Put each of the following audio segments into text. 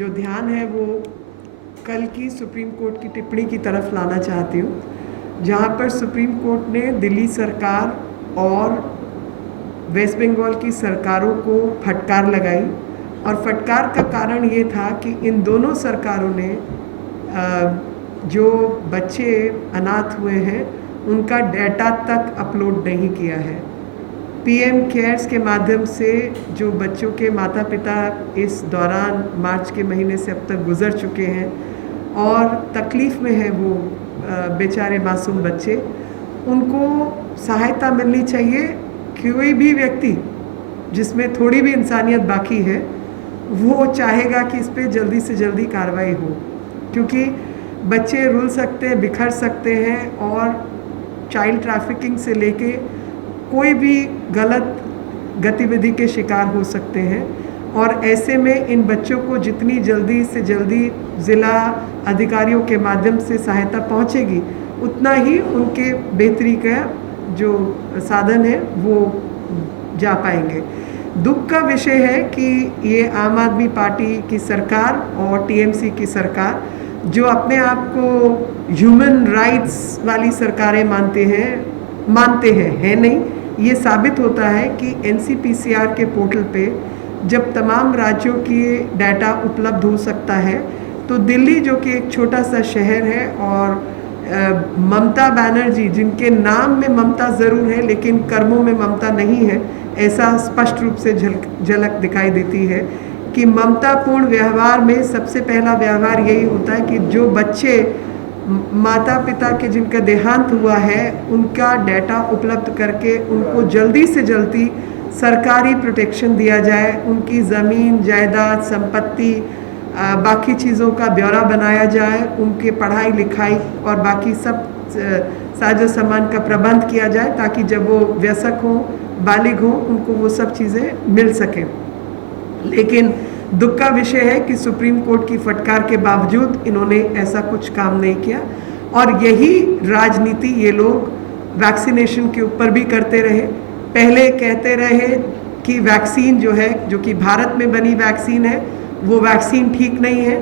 जो ध्यान है वो कल की सुप्रीम कोर्ट की टिप्पणी की तरफ लाना चाहती हूँ, जहाँ पर सुप्रीम कोर्ट ने दिल्ली सरकार और वेस्ट बंगाल की सरकारों को फटकार लगाई। और फटकार का कारण ये था कि इन दोनों सरकारों ने जो बच्चे अनाथ हुए हैं उनका डेटा तक अपलोड नहीं किया है। पीएम केयर्स के माध्यम से जो बच्चों के माता पिता इस दौरान मार्च के महीने से अब तक गुजर चुके हैं और तकलीफ़ में है वो बेचारे मासूम बच्चे, उनको सहायता मिलनी चाहिए। कोई भी व्यक्ति जिसमें थोड़ी भी इंसानियत बाकी है वो चाहेगा कि इस पर जल्दी से जल्दी कार्रवाई हो, क्योंकि बच्चे रुल सकते हैं, बिखर सकते हैं और चाइल्ड ट्रैफिकिंग से लेके कोई भी गलत गतिविधि के शिकार हो सकते हैं। और ऐसे में इन बच्चों को जितनी जल्दी से जल्दी ज़िला अधिकारियों के माध्यम से सहायता पहुंचेगी, उतना ही उनके बेहतरी का जो साधन है वो जा पाएंगे। दुख का विषय है कि ये आम आदमी पार्टी की सरकार और टीएमसी की सरकार, जो अपने आप को ह्यूमन राइट्स वाली सरकारें मानते हैं है नहीं। ये साबित होता है कि एनसीपीसीआर के पोर्टल पे जब तमाम राज्यों की डाटा उपलब्ध हो सकता है, तो दिल्ली जो कि एक छोटा सा शहर है और ममता बनर्जी, जिनके नाम में ममता ज़रूर है लेकिन कर्मों में ममता नहीं है, ऐसा स्पष्ट रूप से झलक दिखाई देती है कि ममतापूर्ण व्यवहार में सबसे पहला व्यवहार यही होता है कि जो बच्चे माता पिता के जिनका देहांत हुआ है उनका डाटा उपलब्ध करके उनको जल्दी से जल्दी सरकारी प्रोटेक्शन दिया जाए, उनकी ज़मीन जायदाद संपत्ति बाकी चीज़ों का ब्यौरा बनाया जाए, उनके पढ़ाई लिखाई और बाकी सब साजो सामान का प्रबंध किया जाए, ताकि जब वो वयस्क हों, बालिग हों, उनको वो सब चीज़ें मिल सकें। लेकिन दुख का विषय है कि सुप्रीम कोर्ट की फटकार के बावजूद इन्होंने ऐसा कुछ काम नहीं किया। और यही राजनीति ये लोग वैक्सीनेशन के ऊपर भी करते रहे। पहले कहते रहे कि वैक्सीन जो है, जो कि भारत में बनी वैक्सीन है, वो वैक्सीन ठीक नहीं है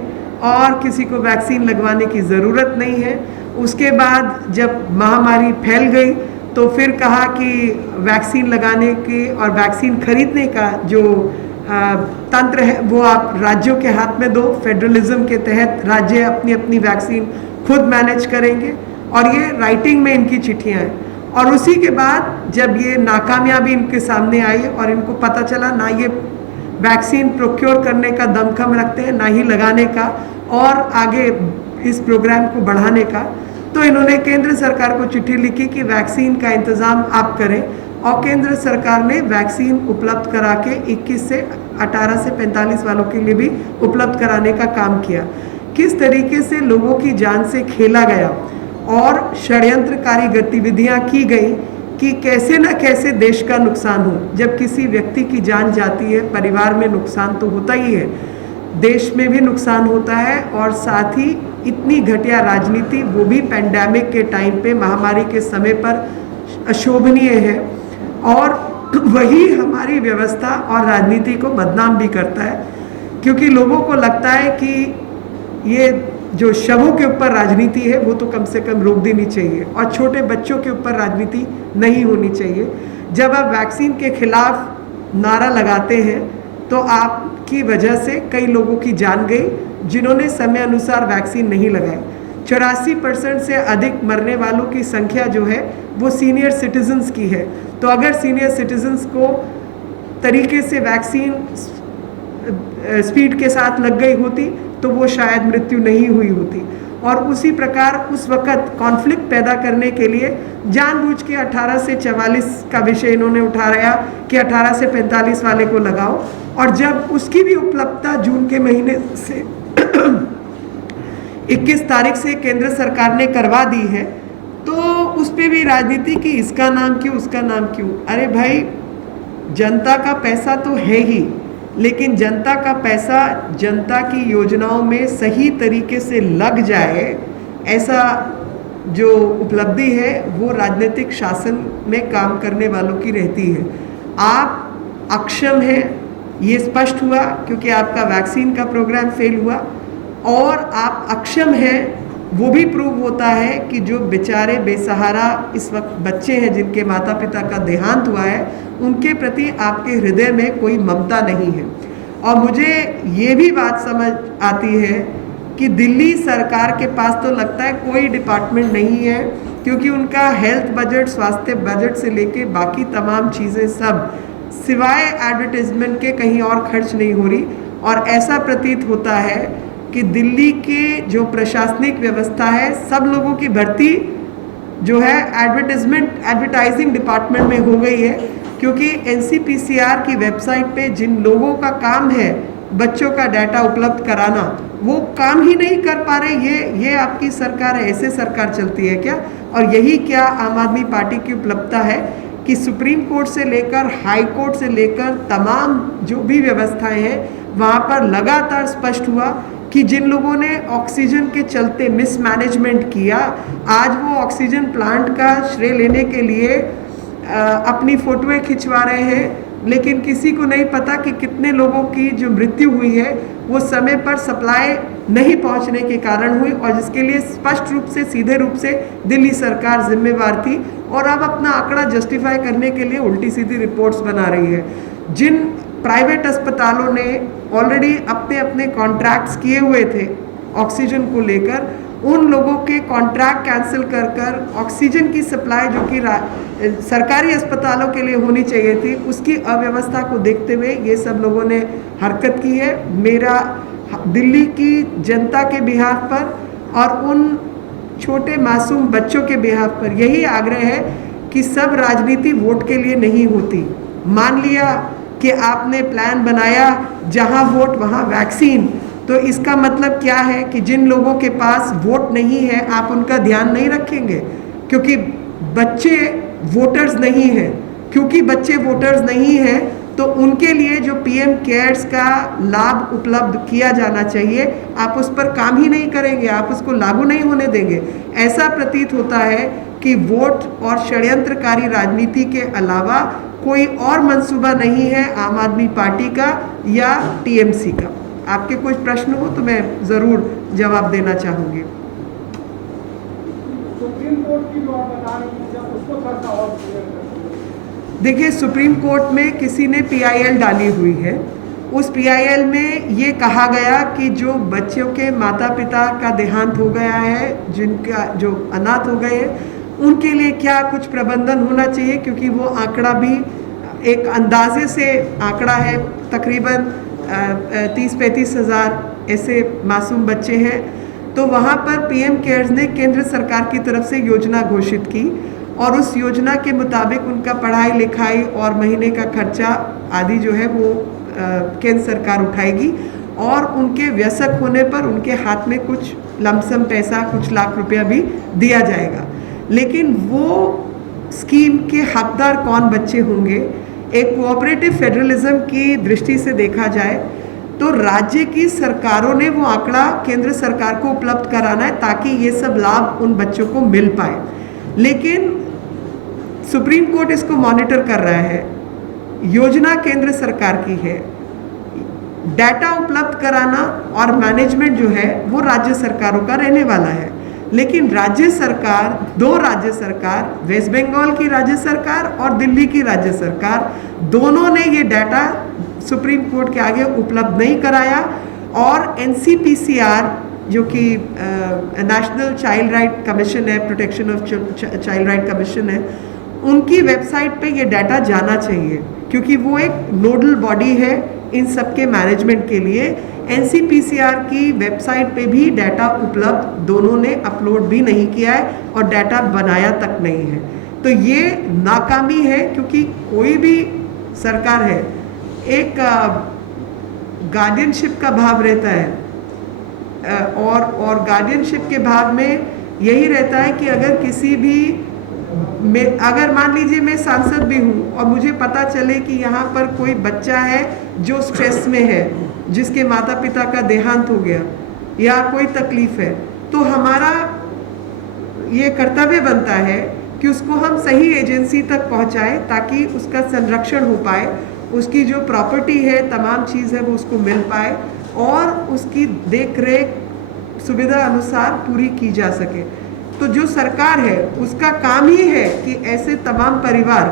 और किसी को वैक्सीन लगवाने की ज़रूरत नहीं है। उसके बाद जब महामारी फैल गई तो फिर कहा कि वैक्सीन लगाने के और वैक्सीन खरीदने का जो तंत्र है वो आप राज्यों के हाथ में दो। फेडरलिज्म के तहत राज्य अपनी अपनी वैक्सीन खुद मैनेज करेंगे, और ये राइटिंग में इनकी चिट्ठियाँ हैं। और उसी के बाद जब ये नाकामयाबी इनके सामने आई और इनको पता चला ना ये वैक्सीन प्रोक्योर करने का दमखम रखते हैं, ना ही लगाने का और आगे इस प्रोग्राम को बढ़ाने का, तो इन्होंने केंद्र सरकार को चिट्ठी लिखी कि वैक्सीन का इंतज़ाम आप करें। और केंद्र सरकार ने वैक्सीन उपलब्ध करा के 21 से 18 से 45 वालों के लिए भी उपलब्ध कराने का काम किया। किस तरीके से लोगों की जान से खेला गया और षड्यंत्रकारी गतिविधियां की गई कि कैसे न कैसे देश का नुकसान हो। जब किसी व्यक्ति की जान जाती है, परिवार में नुकसान तो होता ही है, देश में भी नुकसान होता है। और साथ ही इतनी घटिया राजनीति, वो भी पैंडेमिक के टाइम पे, महामारी के समय पर, अशोभनीय है। और वही हमारी व्यवस्था और राजनीति को बदनाम भी करता है, क्योंकि लोगों को लगता है कि ये जो शवों के ऊपर राजनीति है वो तो कम से कम रोक देनी चाहिए और छोटे बच्चों के ऊपर राजनीति नहीं होनी चाहिए। जब आप वैक्सीन के खिलाफ नारा लगाते हैं तो आपकी वजह से कई लोगों की जान गई जिन्होंने समय अनुसार वैक्सीन नहीं लगाई। 84% से अधिक मरने वालों की संख्या जो है वो सीनियर सिटीजन्स की है। तो अगर सीनियर सिटीजन्स को तरीके से वैक्सीन स्पीड के साथ लग गई होती तो वो शायद मृत्यु नहीं हुई होती। और उसी प्रकार उस वक़्त कॉन्फ्लिक्ट पैदा करने के लिए जानबूझ के 18 से 44 का विषय इन्होंने उठाया कि 18 से 45 वाले को लगाओ। और जब उसकी भी उपलब्धता जून के महीने से 21 तारीख से केंद्र सरकार ने करवा दी है, तो उस पर भी राजनीति की इसका नाम क्यों, उसका नाम क्यों। अरे भाई, जनता का पैसा तो है ही, लेकिन जनता का पैसा जनता की योजनाओं में सही तरीके से लग जाए, ऐसा जो उपलब्धि है वो राजनीतिक शासन में काम करने वालों की रहती है। आप अक्षम हैं, ये स्पष्ट हुआ क्योंकि आपका वैक्सीन का प्रोग्राम फेल हुआ और आप अक्षम हैं, वो भी प्रूव होता है कि जो बेचारे बेसहारा इस वक्त बच्चे हैं जिनके माता पिता का देहांत हुआ है, उनके प्रति आपके हृदय में कोई ममता नहीं है। और मुझे ये भी बात समझ आती है कि दिल्ली सरकार के पास तो लगता है कोई डिपार्टमेंट नहीं है, क्योंकि उनका हेल्थ बजट, स्वास्थ्य बजट से लेके बाकी तमाम चीज़ें सब सिवाय एडवर्टाइजमेंट के कहीं और खर्च नहीं हो रही। और ऐसा प्रतीत होता है कि दिल्ली के जो प्रशासनिक व्यवस्था है, सब लोगों की भर्ती जो है एडवर्टाइजिंग डिपार्टमेंट में हो गई है, क्योंकि एनसीपीसीआर की वेबसाइट पे जिन लोगों का काम है बच्चों का डाटा उपलब्ध कराना, वो काम ही नहीं कर पा रहे। ये आपकी सरकार है? ऐसे सरकार चलती है क्या? और यही क्या आम आदमी पार्टी की उपलब्धता है कि सुप्रीम कोर्ट से लेकर हाई कोर्ट से लेकर तमाम जो भी व्यवस्थाएं हैं, वहाँ पर लगातार स्पष्ट हुआ कि जिन लोगों ने ऑक्सीजन के चलते मिसमैनेजमेंट किया, आज वो ऑक्सीजन प्लांट का श्रेय लेने के लिए अपनी फोटोएं खिंचवा रहे हैं, लेकिन किसी को नहीं पता कि कितने लोगों की जो मृत्यु हुई है वो समय पर सप्लाई नहीं पहुंचने के कारण हुई, और जिसके लिए स्पष्ट रूप से, सीधे रूप से दिल्ली सरकार जिम्मेवार थी और अब अपना आंकड़ा जस्टिफाई करने के लिए उल्टी सीधी रिपोर्ट्स बना रही है। जिन प्राइवेट अस्पतालों ने ऑलरेडी अपने अपने कॉन्ट्रैक्ट्स किए हुए थे ऑक्सीजन को लेकर, उन लोगों के कॉन्ट्रैक्ट कैंसिल कर ऑक्सीजन की सप्लाई जो कि सरकारी अस्पतालों के लिए होनी चाहिए थी, उसकी अव्यवस्था को देखते हुए ये सब लोगों ने हरकत की है। मेरा दिल्ली की जनता के बिहाफ पर और उन छोटे मासूम बच्चों के बिहाफ पर यही आग्रह है कि सब राजनीति वोट के लिए नहीं होती। मान लिया कि आपने प्लान बनाया जहां वोट वहां वैक्सीन, तो इसका मतलब क्या है कि जिन लोगों के पास वोट नहीं है आप उनका ध्यान नहीं रखेंगे, क्योंकि बच्चे वोटर्स नहीं हैं। क्योंकि बच्चे वोटर्स नहीं हैं तो उनके लिए जो पीएम केयर्स का लाभ उपलब्ध किया जाना चाहिए, आप उस पर काम ही नहीं करेंगे, आप उसको लागू नहीं होने देंगे। ऐसा प्रतीत होता है कि वोट और षड्यंत्रकारी राजनीति के अलावा कोई और मंसूबा नहीं है आम आदमी पार्टी का या टीएमसी का। आपके कुछ प्रश्न हो तो मैं ज़रूर जवाब देना चाहूँगी। सुप्रीम कोर्ट की जो आप बता रही हैं, उसको थोड़ा सा और क्लियर कर दीजिए। देखिए, सुप्रीम कोर्ट में किसी ने पीआईएल डाली हुई है। उस पीआईएल में ये कहा गया कि जो बच्चों के माता पिता का देहांत हो गया है, जिनका जो अनाथ हो गए हैं, उनके लिए क्या कुछ प्रबंधन होना चाहिए, क्योंकि वो आंकड़ा भी एक अंदाजे से आंकड़ा है, तकरीबन 30-35 हज़ार ऐसे मासूम बच्चे हैं। तो वहाँ पर पीएम केयर्स ने केंद्र सरकार की तरफ से योजना घोषित की और उस योजना के मुताबिक उनका पढ़ाई लिखाई और महीने का खर्चा आदि जो है वो केंद्र सरकार उठाएगी, और उनके वयस्क होने पर उनके हाथ में कुछ लमसम पैसा, कुछ लाख रुपया भी दिया जाएगा। लेकिन वो स्कीम के हकदार कौन बच्चे होंगे? एक कोऑपरेटिव फेडरलिज्म की दृष्टि से देखा जाए तो राज्य की सरकारों ने वो आंकड़ा केंद्र सरकार को उपलब्ध कराना है ताकि ये सब लाभ उन बच्चों को मिल पाए। लेकिन सुप्रीम कोर्ट इसको मॉनिटर कर रहा है। योजना केंद्र सरकार की है, डाटा उपलब्ध कराना और मैनेजमेंट जो है वो राज्य सरकारों का रहने वाला है। लेकिन राज्य सरकार, दो राज्य सरकार, वेस्ट बंगाल की राज्य सरकार और दिल्ली की राज्य सरकार, दोनों ने ये डाटा सुप्रीम कोर्ट के आगे उपलब्ध नहीं कराया। और एनसीपीसीआर जो कि नेशनल चाइल्ड राइट कमीशन है, protection of child right commission है, उनकी वेबसाइट पे ये डाटा जाना चाहिए, क्योंकि वो एक नोडल बॉडी है इन सब के मैनेजमेंट के लिए। एनसीपीसीआर की वेबसाइट पे भी डाटा उपलब्ध दोनों ने अपलोड भी नहीं किया है और डाटा बनाया तक नहीं है। तो ये नाकामी है, क्योंकि कोई भी सरकार है, एक गार्डियनशिप का भाव रहता है, और गार्डियनशिप के भाव में यही रहता है कि अगर किसी भी अगर मान लीजिए मैं सांसद भी हूँ और मुझे पता चले कि यहाँ पर कोई बच्चा है जो स्ट्रेस में है, जिसके माता पिता का देहांत हो गया या कोई तकलीफ है, तो हमारा ये कर्तव्य बनता है कि उसको हम सही एजेंसी तक पहुँचाएं ताकि उसका संरक्षण हो पाए उसकी जो प्रॉपर्टी है, तमाम चीज़ है, वो उसको मिल पाए और उसकी देख रेख सुविधा अनुसार पूरी की जा सके। तो जो सरकार है उसका काम ही है कि ऐसे तमाम परिवार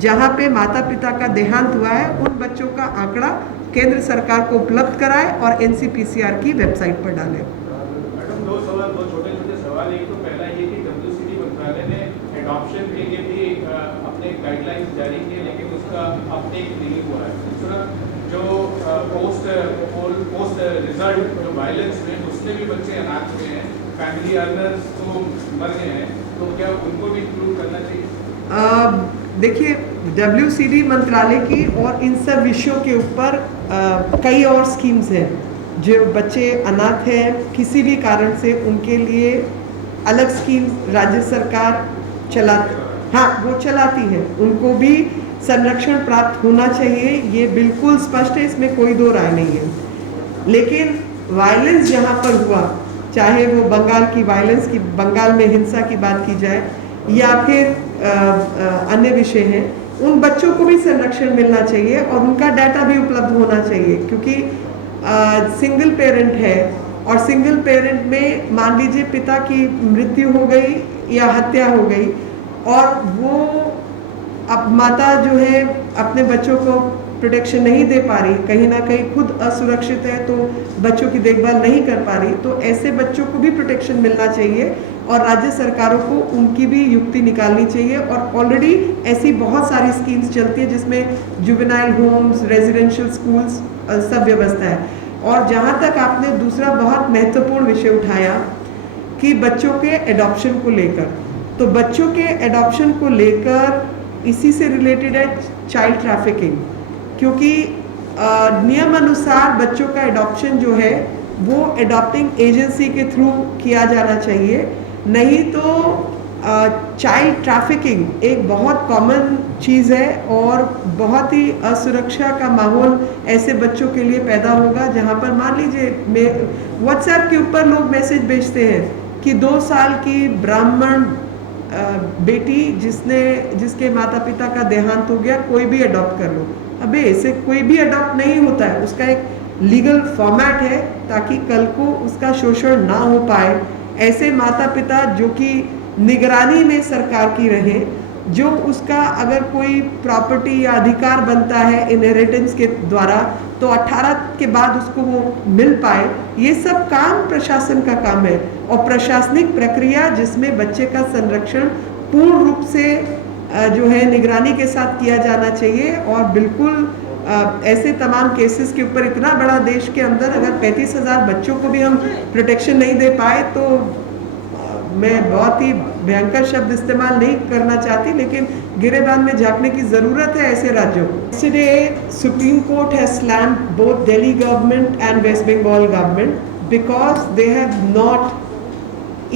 जहाँ पे माता पिता का देहांत हुआ है उन बच्चों का आंकड़ा केंद्र सरकार को उपलब्ध कराए और एनसीपीसीआर की वेबसाइट पर डाले। मैडम दो छोटे छोटे सवाल। एक तो पहला ये कि डब्ल्यूसीडी मंत्रालय ने एडॉप्शन के लिए भी अपने गाइडलाइंस जारी किए, लेकिन उसका अपटेक नहीं हुआ है। दूसरा, जो पोस्ट रिजल्ट जो वायलेंस में उसमें भी बच्चे अनाथ हुए हैं, फैमिली अर्नर्स तो मर गए हैं, तो क्या उनको भी इंक्लूड करना चाहिए? देखिए, डब्ल्यूसीडी मंत्रालय की और इन सब विषयों के ऊपर कई और स्कीम्स हैं। जो बच्चे अनाथ हैं किसी भी कारण से, उनके लिए अलग स्कीम्स राज्य सरकार वो चलाती है। उनको भी संरक्षण प्राप्त होना चाहिए, ये बिल्कुल स्पष्ट है, इसमें कोई दो राय नहीं है। लेकिन वायलेंस जहाँ पर हुआ, चाहे वो बंगाल में हिंसा की बात की जाए या फिर अन्य विषय हैं, उन बच्चों को भी संरक्षण मिलना चाहिए और उनका डाटा भी उपलब्ध होना चाहिए। क्योंकि सिंगल पेरेंट है और सिंगल पेरेंट में मान लीजिए पिता की मृत्यु हो गई या हत्या हो गई और वो अब माता जो है अपने बच्चों को प्रोटेक्शन नहीं दे पा रही, कहीं ना कहीं खुद असुरक्षित है तो बच्चों की देखभाल नहीं कर पा रही, तो ऐसे बच्चों को भी प्रोटेक्शन मिलना चाहिए और राज्य सरकारों को उनकी भी युक्ति निकालनी चाहिए। और ऑलरेडी ऐसी बहुत सारी स्कीम्स चलती है जिसमें जुवेनाइल होम्स, रेजिडेंशियल स्कूल्स, सब व्यवस्था है। और जहाँ तक आपने दूसरा बहुत महत्वपूर्ण विषय उठाया कि बच्चों के एडॉप्शन को लेकर, तो बच्चों के एडॉप्शन को लेकर इसी से रिलेटेड है चाइल्ड ट्रैफिकिंग। क्योंकि नियम अनुसार बच्चों का एडॉप्शन जो है वो एडॉप्टिंग एजेंसी के थ्रू किया जाना चाहिए, नहीं तो चाइल्ड ट्रैफिकिंग एक बहुत कॉमन चीज़ है और बहुत ही असुरक्षा का माहौल ऐसे बच्चों के लिए पैदा होगा। जहाँ पर मान लीजिए व्हाट्सएप के ऊपर लोग मैसेज भेजते हैं कि 2 साल की ब्राह्मण बेटी जिसके माता पिता का देहांत हो गया, कोई भी अडॉप्ट कर लो। अबे ऐसे कोई भी अडॉप्ट नहीं होता है, उसका एक लीगल फॉर्मेट है ताकि कल को उसका शोषण ना हो पाए। ऐसे माता पिता जो कि निगरानी में सरकार की रहे, जो उसका अगर कोई प्रॉपर्टी या अधिकार बनता है इनहेरिटेंस के द्वारा तो 18 के बाद उसको वो मिल पाए, ये सब काम प्रशासन का काम है। और प्रशासनिक प्रक्रिया जिसमें बच्चे का संरक्षण पूर्ण रूप से जो है निगरानी के साथ किया जाना चाहिए। और बिल्कुल ऐसे तमाम केसेस के ऊपर इतना बड़ा देश के अंदर अगर 35,000 बच्चों को भी हम प्रोटेक्शन नहीं दे पाए तो मैं बहुत ही भयंकर शब्द इस्तेमाल नहीं करना चाहती, लेकिन गिरेबान में झांकने की ज़रूरत है ऐसे राज्यों को। Yesterday, Supreme Court has slammed both Delhi government and West Bengal government because they have not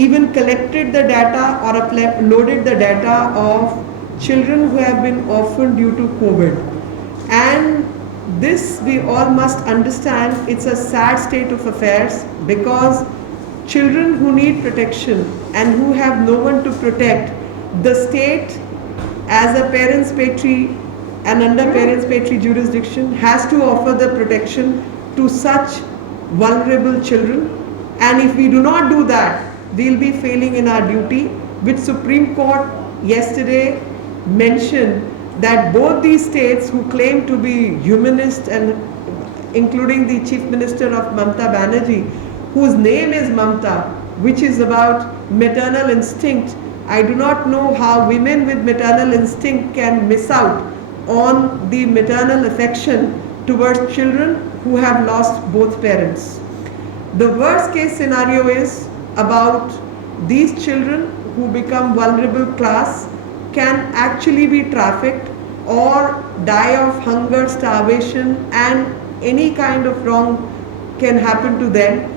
even collected the data or uploaded the data of children who have been orphaned due to COVID. And this we all must understand, it's a sad state of affairs because children who need protection and who have no one to protect, the state as a parents patry and under parents patry jurisdiction has to offer the protection to such vulnerable children. And if we do not do that, we'll be failing in our duty, which Supreme Court yesterday mentioned that both these states who claim to be humanist, and including the Chief Minister of Mamata Banerjee, whose name is Mamata, which is about maternal instinct. I do not know how women with maternal instinct can miss out on the maternal affection towards children who have lost both parents. The worst case scenario is about these children who become vulnerable class can actually be trafficked or die of hunger, starvation, and any kind of wrong can happen to them.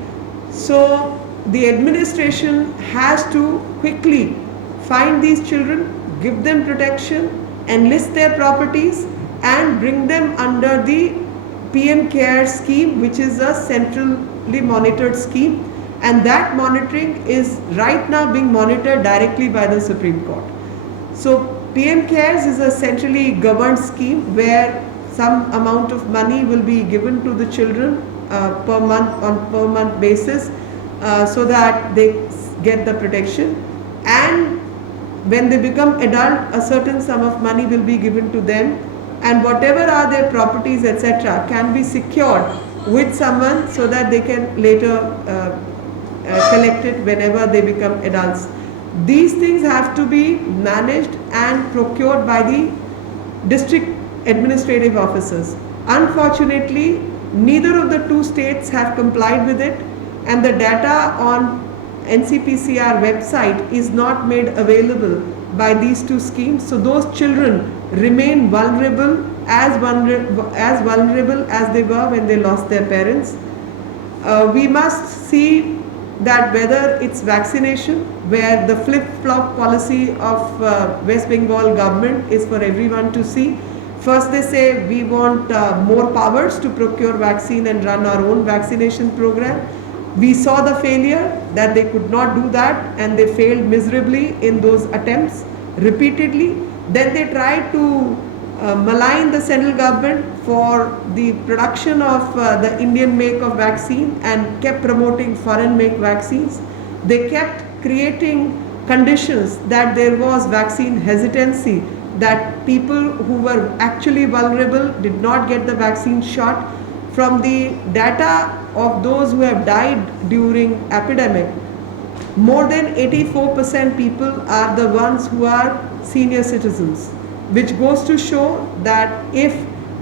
So the administration has to quickly find these children, give them protection, enlist their properties and bring them under the PM CARE scheme, which is a centrally monitored scheme, and that monitoring is right now being monitored directly by the Supreme Court. So PM CARES is a centrally governed scheme where some amount of money will be given to the children per month basis, so that they get the protection. And when they become adult, a certain sum of money will be given to them, and whatever are their properties, etc., can be secured with someone so that they can later collect it whenever they become adults. These things have to be managed and procured by the district administrative officers. Unfortunately, neither of the two states have complied with it, and the data on NCPCR website is not made available by these two schemes. So those children remain vulnerable as vulnerable as they were when they lost their parents. We must see that whether it's vaccination, where the flip-flop policy of West Bengal government is for everyone to see. First they say we want more powers to procure vaccine and run our own vaccination program. We saw the failure, that they could not do that, and they failed miserably in those attempts repeatedly. Then they tried to malign the central government for the production of the Indian make of vaccine and kept promoting foreign make vaccines. They kept creating conditions that there was vaccine hesitancy, that people who were actually vulnerable did not get the vaccine shot. From the data of those who have died during epidemic, more than 84% people are the ones who are senior citizens, which goes to show that if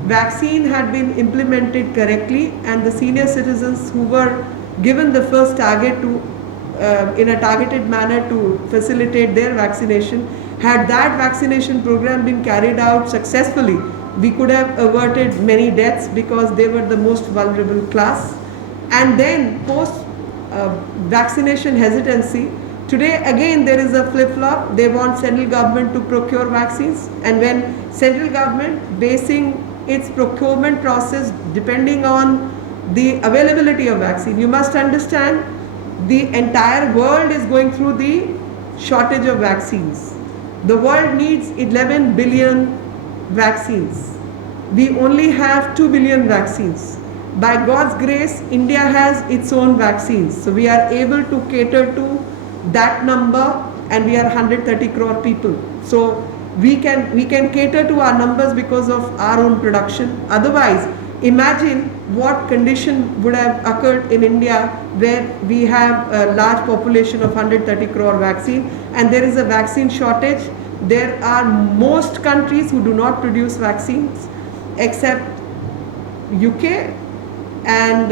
vaccine had been implemented correctly and the senior citizens who were given the first target to in a targeted manner to facilitate their vaccination, had that vaccination program been carried out successfully, we could have averted many deaths, because they were the most vulnerable class. And then post vaccination hesitancy, today again there is a flip-flop. They want central government to procure vaccines, and when central government basing its procurement process depending on the availability of vaccine, you must understand the entire world is going through the shortage of vaccines. The world needs 11 billion vaccines. We only have 2 billion vaccines. By God's grace, India has its own vaccines. So we are able to cater to that number, and we are 130 crore people. So we can cater to our numbers because of our own production. Otherwise, imagine what condition would have occurred in India, where we have a large population of 130 crore vaccine and there is a vaccine shortage. There are most countries who do not produce vaccines except UK and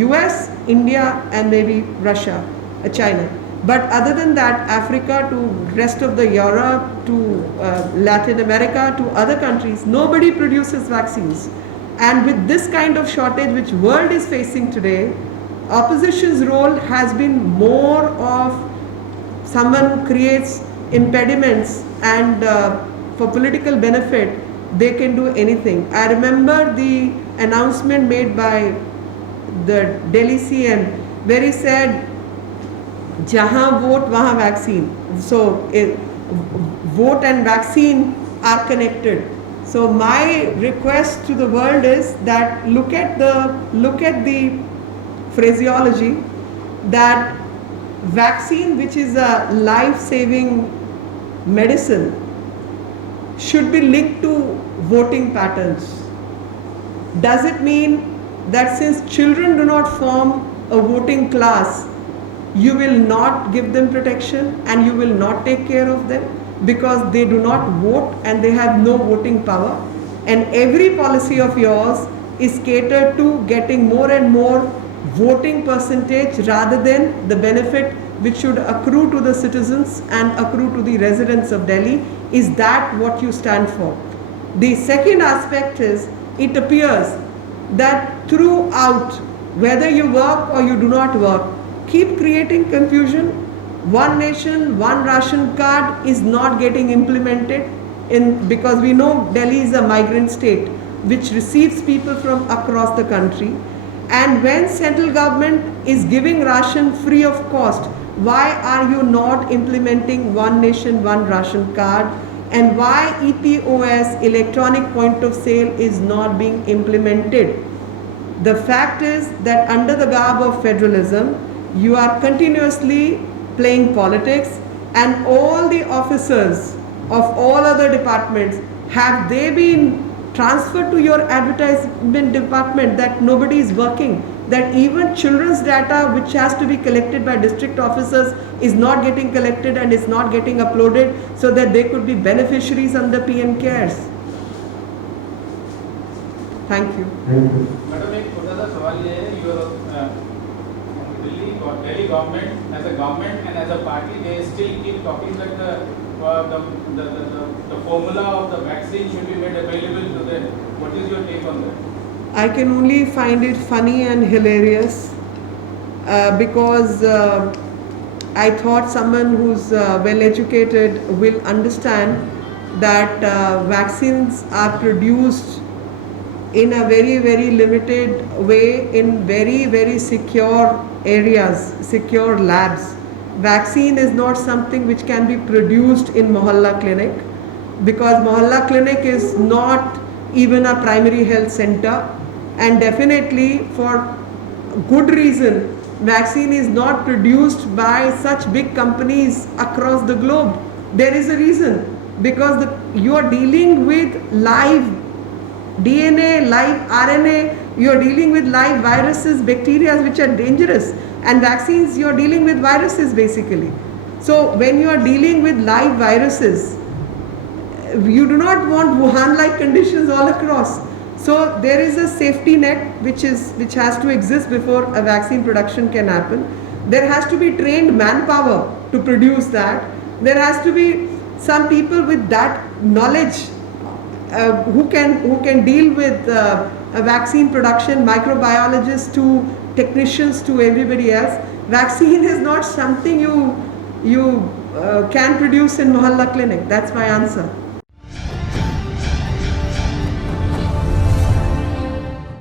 US, India, and maybe Russia, China. But other than that, Africa to rest of the Europe to Latin America to other countries, nobody produces vaccines. And with this kind of shortage which world is facing today, opposition's role has been more of someone creates impediments and for political benefit they can do anything. I remember the announcement made by the Delhi CM where he said, "Jahan vote, wahan vaccine." So vote and vaccine are connected. So my request to the world is that look at the phraseology that vaccine, which is a life-saving medicine, should be linked to voting patterns. Does it mean that since children do not form a voting class, you will not give them protection and you will not take care of them because they do not vote and they have no voting power? And every policy of yours is catered to getting more and more voting percentage rather than the benefit which should accrue to the citizens and accrue to the residents of Delhi. Is that what you stand for? The second aspect is, it appears that throughout, whether you work or you do not work, keep creating confusion. One nation, one ration card is not getting implemented because we know Delhi is a migrant state which receives people from across the country. And when central government is giving ration free of cost, why are you not implementing one nation, one ration card? and why EPOS, electronic point of sale, is not being implemented. The fact is that under the garb of federalism, you are continuously playing politics, and all the officers of all other departments, have they been transferred to your advertisement department, that nobody is working, that even children's data which has to be collected by district officers is not getting collected and is not getting uploaded so that they could be beneficiaries under PM CARES. Thank you. Madam एक छोटा सा सवाल ये है, Delhi government as a government and as a party, they still keep talking that the formula of the vaccine should be made available to them. What is your take on that? I can only find it funny and hilarious because I thought someone who's well educated will understand that vaccines are produced in a very, very limited way in very, very secure areas, secure labs. Vaccine is not something which can be produced in Mohalla clinic, because Mohalla clinic is not even a primary health center, and definitely for good reason vaccine is not produced by such big companies across the globe. There is a reason, because you are dealing with live DNA, live RNA, you are dealing with live viruses, bacteria which are dangerous, and vaccines you are dealing with viruses basically. So when you are dealing with live viruses, you do not want Wuhan-like conditions all across. So there is a safety net which has to exist before a vaccine production can happen. There has to be trained manpower to produce that. There has to be some people with that knowledge who can deal with a vaccine production, microbiologists to technicians to everybody else. Vaccine is not something you can produce in Mohalla clinic. That's my answer.